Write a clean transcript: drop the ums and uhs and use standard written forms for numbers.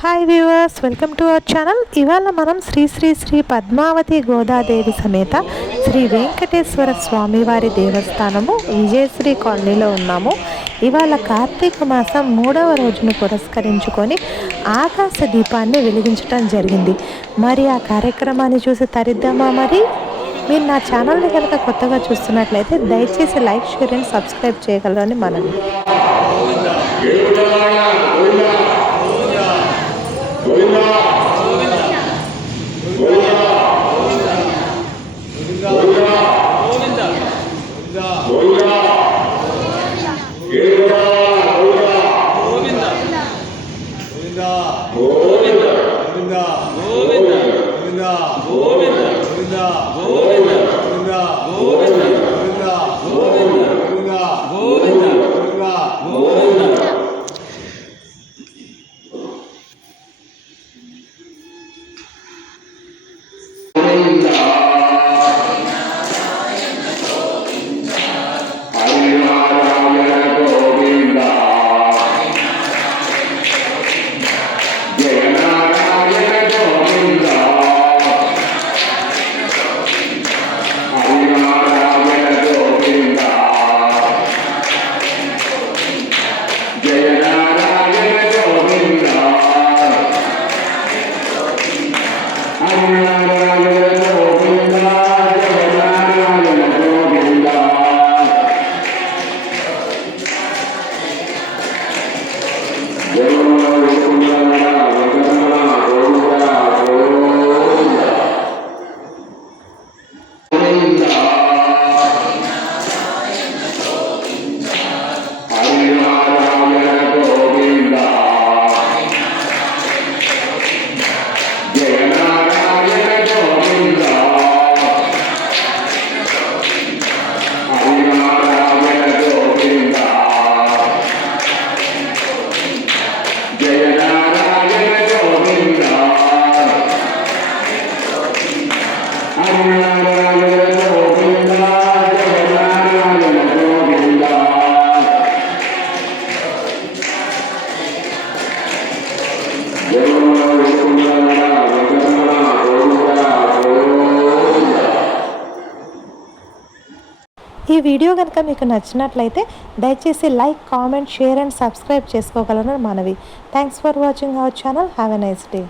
Hi viewers, welcome to our channel. ఇవాళ మనం శ్రీ శ్రీ శ్రీ పద్మావతి గోదాదేవి సమేత శ్రీ వెంకటేశ్వర స్వామివారి దేవస్థానము విజయశ్రీ కాలనీలో ఉన్నాము. ఇవాళ కార్తీక మాసం 3వ రోజును పురస్కరించుకొని ఆకాశ దీపాన్ని వెలిగించడం జరిగింది. మరి ఆ కార్యక్రమాన్ని చూసి తరిద్దామా? మరి మీరు నా ఛానల్ని కనుక కొత్తగా చూస్తున్నట్లయితే దయచేసి లైక్, షేర్ అండ్ సబ్స్క్రైబ్ చేయగలరని మనవి. ఈ వీడియో కనుక మీకు నచ్చినట్లయితే దయచేసి like, comment, share and subscribe చేసుకోగలరని మనవి. Thanks for watching our channel. Have a nice day.